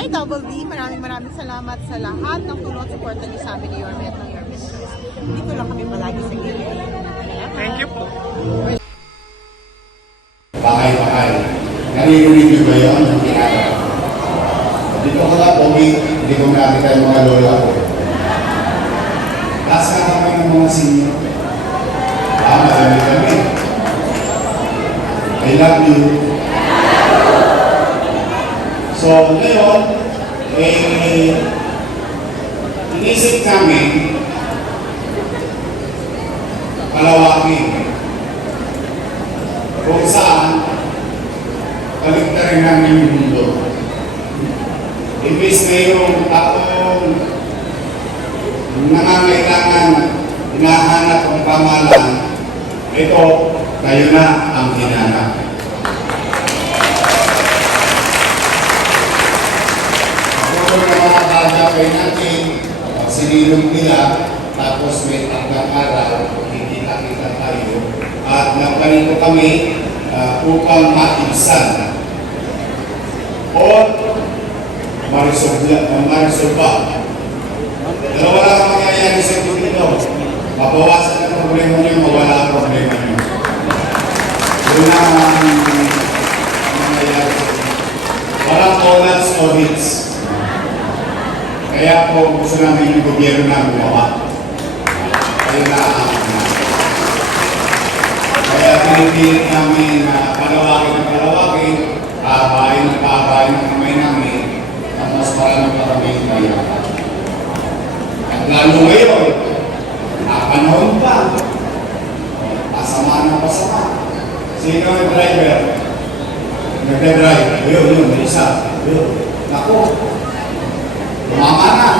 Hi, Double D. Maraming salamat sa lahat ng tulong at suporta niyo sa amin ni Yorme at ng Yorme Stress. Dito lang kami palagi sa gilid. Thank you po. Bahay-bahay. Naririnig niyo ba yun? Dito ko na, Pogi, hindi ko nakita yung mga lola ko. Taas ka kami ng mga senior. Marami kami. I love you. So, ngayon, inisip namin palawakin kung saan kaligtarin namin yung mundo. Imbis na yung taong nangangailangan, hinahanap ang pamahalaan, ito, kayo na ang hinanap. Ako ng mga bagay natin, sinilong nila, tapos may taklang araw, kikita-kita tayo, at nagpanito kami upang maibsan o marisolba. Dalawa lang ang mangyayari sa dito. Mabawasan ang problema niyo, mawala ang problema niyo. Yun ang mangyayari sa dito. Walang onats o hits. Kaya po gusto namin yung gobyerno na gumawa. Kaya na kaya pinipilit namin na palawakin, kabahin ng kamay namin, at mas parang maraming kaya. At lalo ngayon, napanahon pa, pasama na pasama. Sino ang driver? Nagdadrive. Yun, may isa. Naku, tumama na.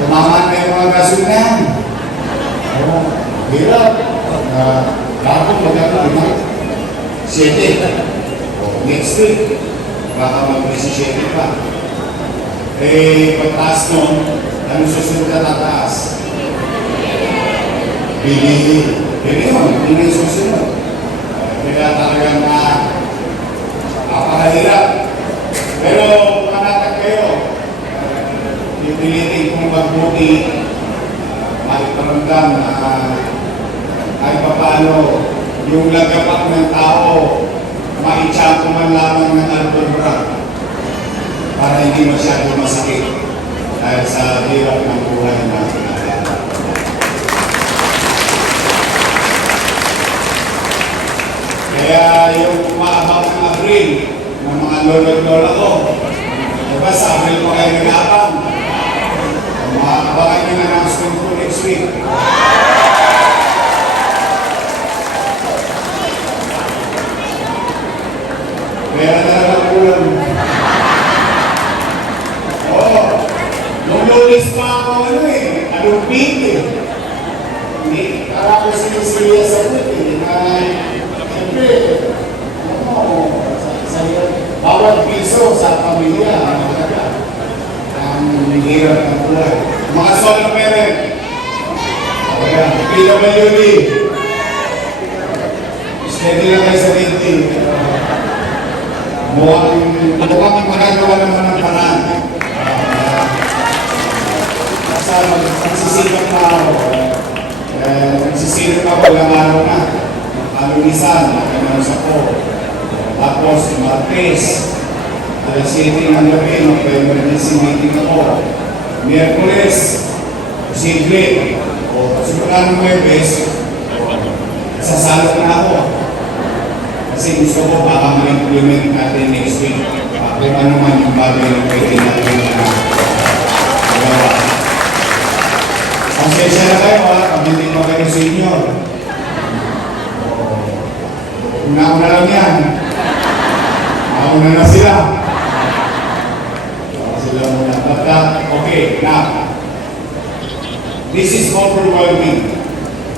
Tumama na yung mga gasolinahan. Hirap. Dapat magkakaroon 7. Next week, baka mag-17 pa. Pagtaas nun, ano susunod na tataas? Bili. Yun yung susunod. Kaya talagang napakahirap. Pero manatag kayo. Pipilitin kong magbuti, maiparamdam na ay paano yung lagapak ng tao maitsako man lamang ng albumbra para hindi masyado masakit dahil sa hirap ng buhay natin. Kaya yung umaabang ng Abril ng mga lolo-lola ko, diba sa Abril pa kayo nag-aabang? Maabangan nyo na announcement ko next week. Kaya talagang ulam. Nung lulis pa ako anong beat Hindi, para ko sinisiya sa buti. Siyempre, bawat piso sa pamilya, ang hirap ng buhay. Mga solo parent, PWD, steady lang kayo sa meeting. Mukhang magagawa naman ng paraan. Basta magsisikap na ako. Magsisikap ako ilang araw na. Kalunisan, nakamansa ko. Tapos, Martes, alas 7 ng gabi, mag-emergency meeting ako. Miyerkules, posible. Simula ng Huwebes, sasalo na ako. Kasi gusto ko baka ma-implement natin next week. Kung ano man yung bagay na pwede natin na magawa. Pasensya na kayo kami hindi pa kayo senior. Una-una lang yan. Nauna na sila. Sila muna. But okay, now. This is overwhelming.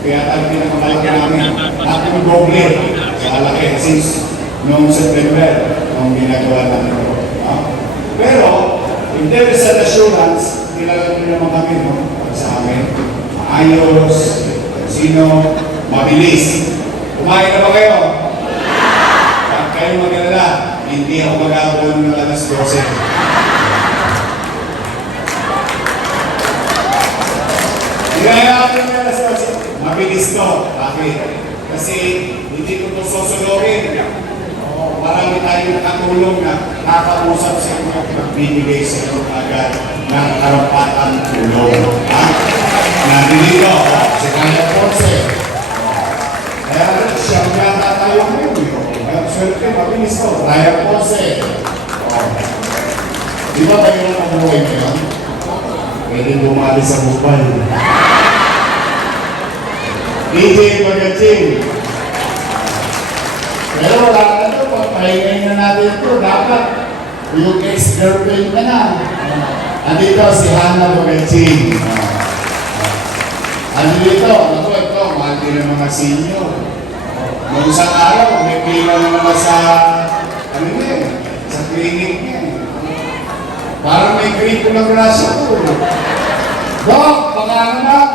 Kaya tayo pinakamalaki namin. Natin doble sa alaki since noong September, noong ginagawa natin ito. Pero, if there is an assurance, nilalang nyo naman kami, no? Sa amin. Ayos, sino, mabilis. Kumain na ba kayo? Pag kayo mag-alala, hindi ako mag-aabon ng alas 12. Kaya ako yung mabilis to. Bakit? Kasi hindi ko ito susunogin. Marami tayong nakatulong na nakakausap sa inyo at magbibigay sa inyo agad ng karapatang tulong. Nandito, si Kaya Ponce. Kaya siyang yata tayo ngayon. Swerte, mabilis to. Kaya Ponce. Di ba tayo ang buhay ngayon? Pwede bumali sa mobile. DJ Pagaching. Pero wala na ito, pagpahingay na natin ito. Dapat yung ex-girlfriend ka na. Andito si Hannah Pagaching. Andito, ito, mahal din ng mga senior. Noong isang araw, may pila na naman sa, sa clinic niya. Parang may gripo ng grasya ko. Dok, baka naman.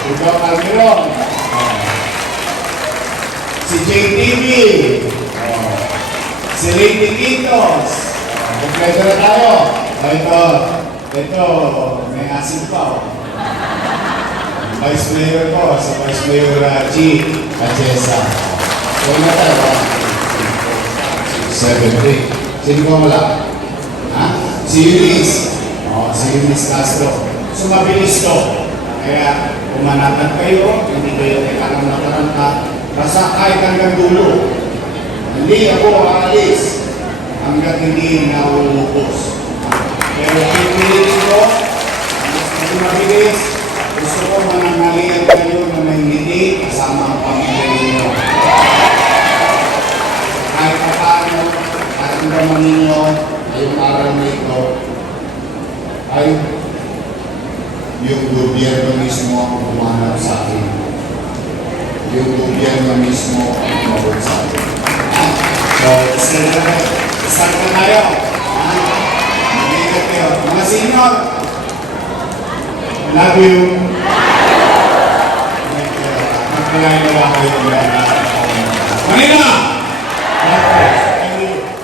Si Doc Almiron. Si JTV. Si Lady Titos. Kompleto na tayo. Ito, may asin pa. Vice Mayor ko, si Vice Mayor G. Achesa. Huwag na tayo. 7-3. Sino ko wala? Ha? Si Eunice. Si Eunice Castro. So mabilis to. Kaya umanatan kayo, hindi kayo kailangan mataranta. Basta kahit hanggang dulo. Hindi ako aalis hanggang hindi nauubos. Pero pipilitin ko, mas mabilis, gusto ko manangalian kayo na may ngiti kasama ang pamilya ninyo. Kahit pa paano, at naman ninyo, ngayong araw na ito, ay yung gobyerno mismo ang pumanap sa akin. Yung gobyerno mismo ang tumawag sa akin. So, start na tayo. Mag-iingat kayo. Mga senior, love you. Magpalain na lang kayo. Manila!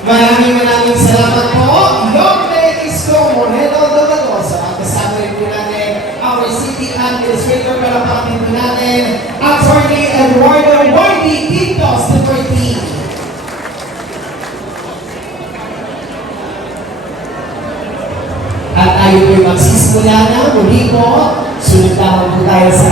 Maraming salamat po. Dr. Isko Moreno Domago sa kasama rin po natin our city administrator palapaktin po natin Attorney Eduardo Wardy Titos na 14. At tayo po'y magsisimula na muli po. Sunod lamang po tayo sa